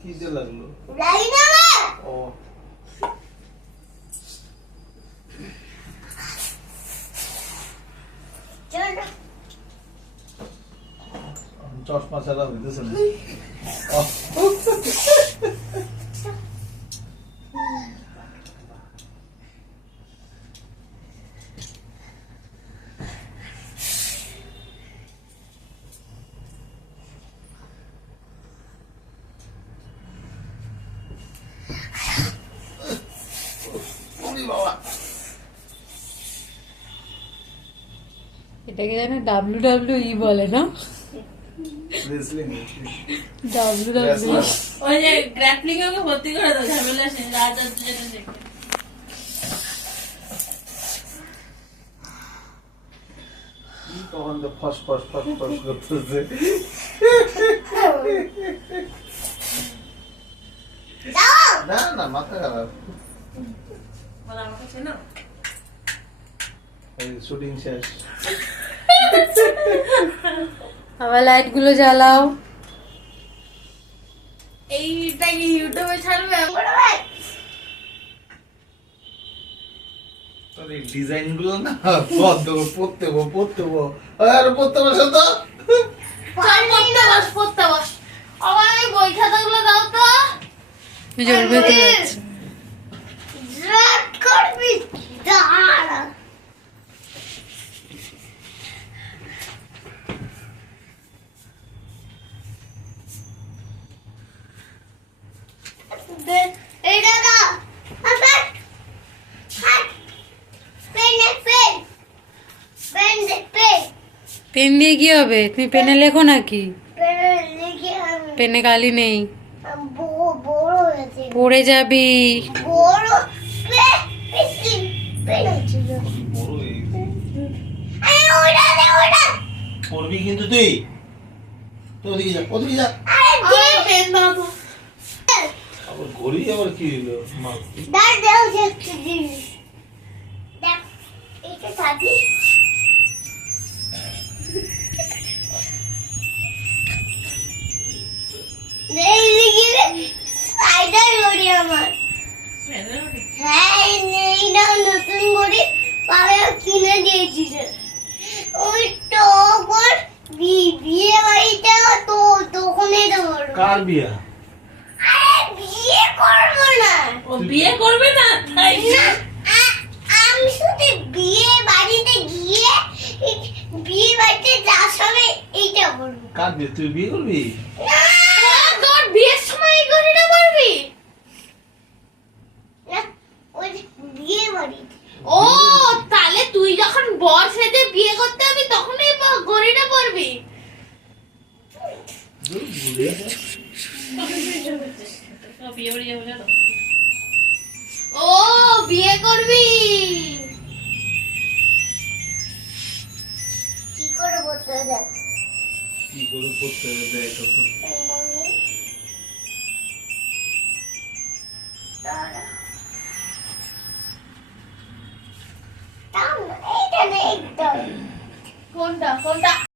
কি যে লাগলো ও চশমা ছাড়া হইতেছে না এটাকে জানো WWE বলে না? WWE ওই যে গ্র্যাপলিং এ ভর্তি করে দাও, ঝামেলা শেষ। রাত আর যেটা দেখে তখন তো ফস ফস ফস ফস করতেছে না না মাথা খারাপ বলা আমার কাছে না। এই শুটিং শেষ আবার লাইট গুলো জ্বালাও। এইটা কি ইউটিউবে ছাড়বে? তোর এই ডিজাইন গুলো না পড়তে আর পড়তে বসে তো পড়তে বস। আমার এই বই খাতাগুলো দাও তো। জোর ভেতরে আছে। করবি দাঁড়া এই দাদা হাট হাট পেন পেন দিয়ে কি হবে? তুমি পেনে লেখো নাকি? লিখে আমি পেনে কালি নেই, বড় হয়েছে পড়ে যাবি। বড় পেন ছিল বড় এই আরে ওটা পড়বি কিন্তু তুই তো ওদিকে যা আরে পেন দাও তো। আবার ঘড়ি আবার কি হলো মা দাঁড় দাও দেখতে দিস দেখ এটা থাকি এই লিখে স্পাইডার গড়ি আমার হ্যাঁ এই না নতুন গড়ি পাবে কিনে দিয়েছিল ওই টগর বিয়ে বাড়িটা তো তখনই তো কার বিয়া আরে বিয়ে করবো না ও বিয়ে করবে না তাই? না, আমি শুধু বিয়ে বাড়িতে গিয়ে বিয়ে বাড়িতে যাওয়ার সময় এইটা বলবো কার বিয়ে তুই বিয়ে করবি তোর বিয়ের সময় এই ঘড়িটা পরবি না ওই যে বিয়ে বাড়ি ও তাহলে তুই যখন বর সেজে বিয়ে করতে হবে তখনই ঘড়িটা পরবি। বিয়ে বাড়ি যাবে না। ও বিয়ে করবি। কি করে বলতে দেখ কি করে করতে হবে দেখ তখন এইটা নেই একদম কোনটা কোনটা?